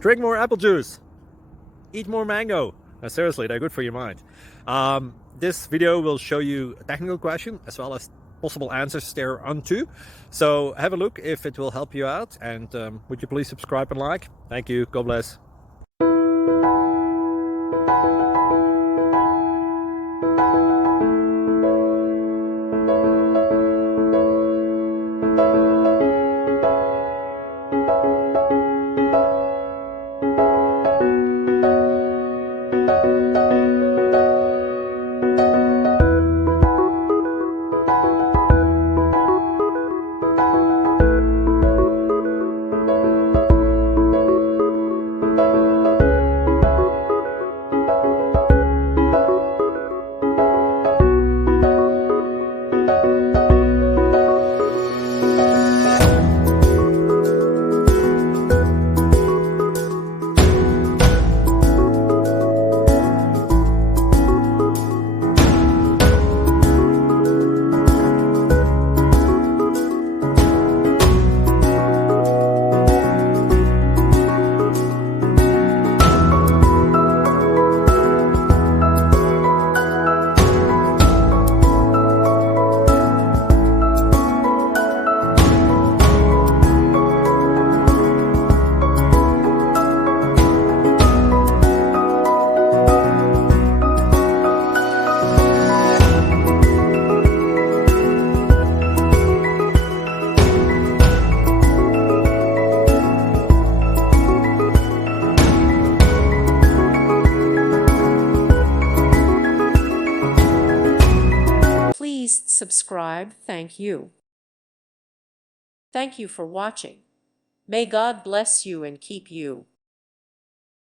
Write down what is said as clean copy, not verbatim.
Drink more apple juice. Eat more mango. No, seriously, they're good for your mind. This video will show you a technical question as well as possible answers thereunto. So have a look if it will help you out, and would you please subscribe and like? Thank you. God bless. Please subscribe. Thank you. Thank you for watching. May God bless you and keep you.